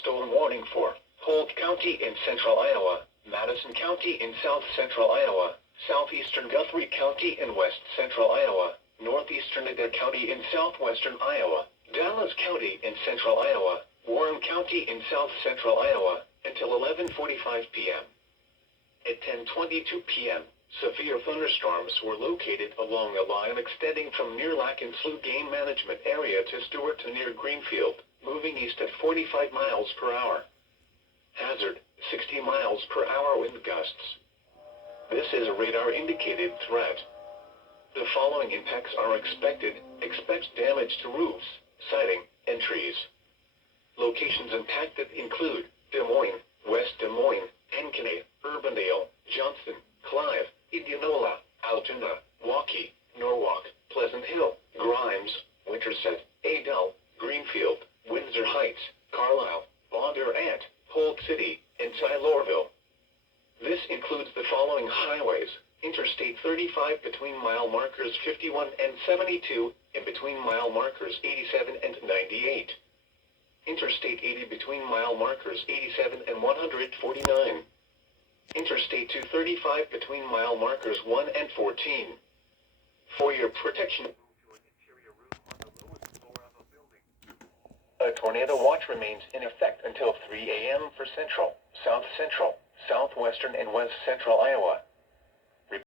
Storm warning for Polk County in central Iowa, Madison County in south central Iowa, southeastern Guthrie County in west central Iowa, northeastern Adair County in southwestern Iowa, Dallas County in central Iowa, Warren County in south central Iowa, until 11:45 p.m. At 10:22 p.m., severe thunderstorms were located along a line extending from near Lac and Slough Game Management Area to Stewart to near Greenfield, moving east at 45 miles per hour. Hazard, 60 miles per hour wind gusts. This is a radar-indicated threat. The following impacts are expected. Expect damage to roofs, siding, and trees. Locations impacted include Des Moines, West Des Moines, Ankeny, Urbandale, Johnston, Clive, Indianola, Altoona, Waukee, Norwalk, Pleasant Hill, Grimes, Winterset, Adel, Greenfield, Windsor Heights, Carlisle, Bondurant, Polk City, and Taylorville. This includes the following highways: Interstate 35 between mile markers 51 and 72, and between mile markers 87 and 98. Interstate 80 between mile markers 87 and 149. Interstate 235 between mile markers 1 and 14. For your protection, a tornado watch remains in effect until 3 a.m. for central, south central, southwestern, and west central Iowa.